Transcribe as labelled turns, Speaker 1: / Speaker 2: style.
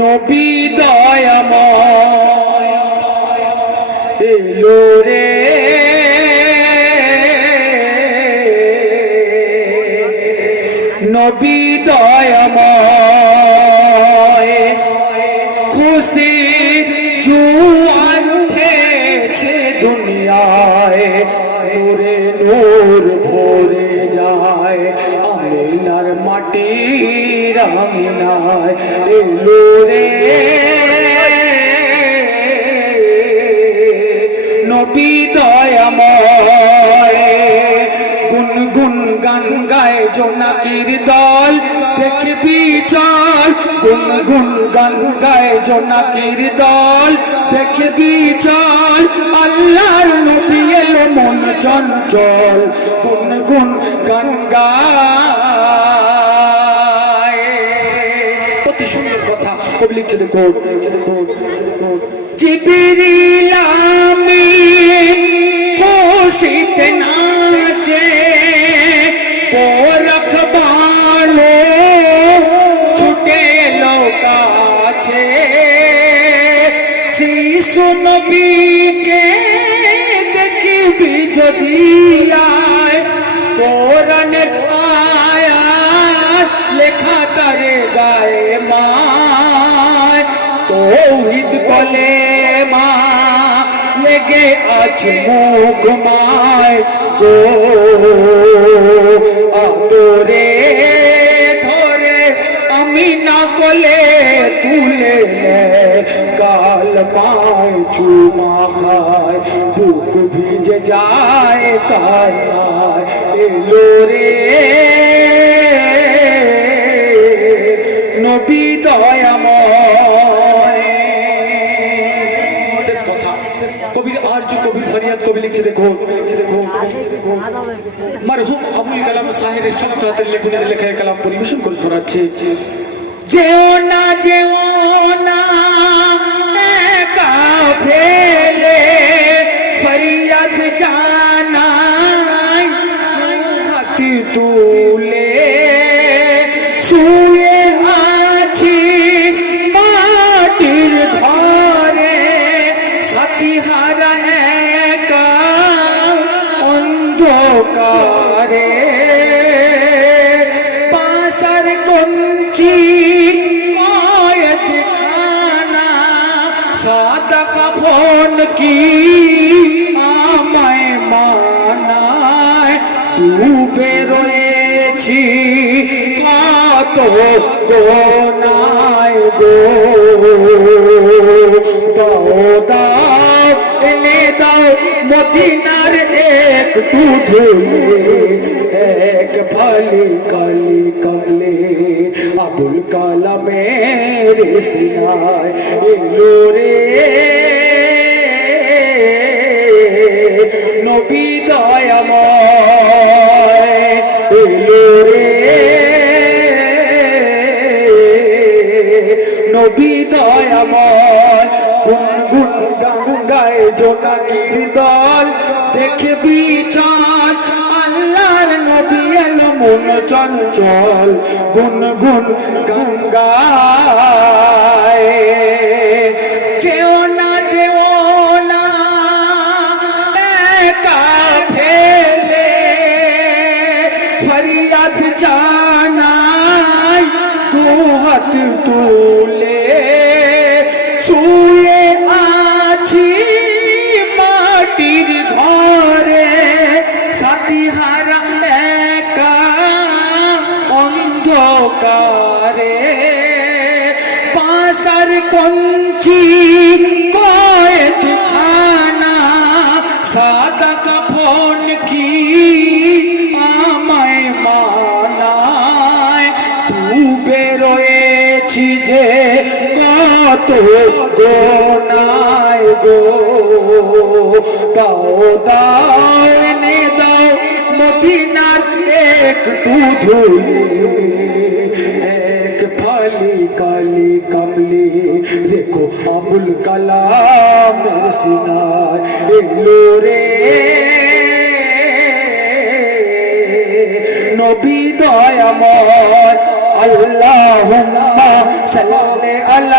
Speaker 1: নবী দয়াময় এলো রে। নবী দয়াময় খুশির জুয়ার উঠেছে দুনিয়ায়। নূর আমিনায় এলো রে, নবী দয়াময়। গুনগুন গান গায় জোনাকির দল, দেখবি চল। গুনগুন গান গায় জোনাকির দল, দেখবি চল। আল্লাহর নবী এলো মন চঞ্চল। গুনগুন গান গায় সুন্দর কথা কবি লিখছে দেখো জিবিরিল আমিন খুশিতে নাচে পরখ বানো ছুটে লোকাছে শিশু নবীকে দেখবি যদি আয় কোরআনের আয়াত লেখা তারে গায়ে তৌহিদ কলে মা, লেগে আছে মুখ মায় গো। ধরে আমি না কলে তুলে কাল পায় চুমা খায়, বুক ভিজে যায় কান্নায়। এলো রে নবী দয়াময় ফরিয়াদ কবি লিখছে দেখুন। মারহুম আবুল কালাম সাহেবের হাতের লেখনের লেখায় কালাম পরিবেশন করে শোনাচ্ছে। যেও না যেও না অন্ধকারে পাশার কঞ্চি কয়েদ খানা সাদা কাফন কি আমায় মানায়? ডুবে রয়েছি, কত কোনায় গো। দাও দাও, এনে দাও মদিনার এক ধুলে এক ফালি কালি কালে আবুল কালামের সিনায় এলো রে নবী দয়াময় জোনাকির দল দেখবি চল আল্লাহর নবী এলো মন চঞ্চল, গুনগুন গঙ্গায় যেও না যেও না, একা ফেলে। ফরিয়াদ জানাই তু হাত তুলে। অন্ধকারে পাশার কঞ্চি কয়েদ খানা সাদা কাফন কি আমায় মানায়? ডুবে রয়েছি যে কত গোনায় গো। দাও দাও, এনে দাও মদিনার একটু ধুলে। বুলবুল কালাম সিনার এলো রে। নবী দয়াময় আল্লাহ সাল্লে আল্লাহ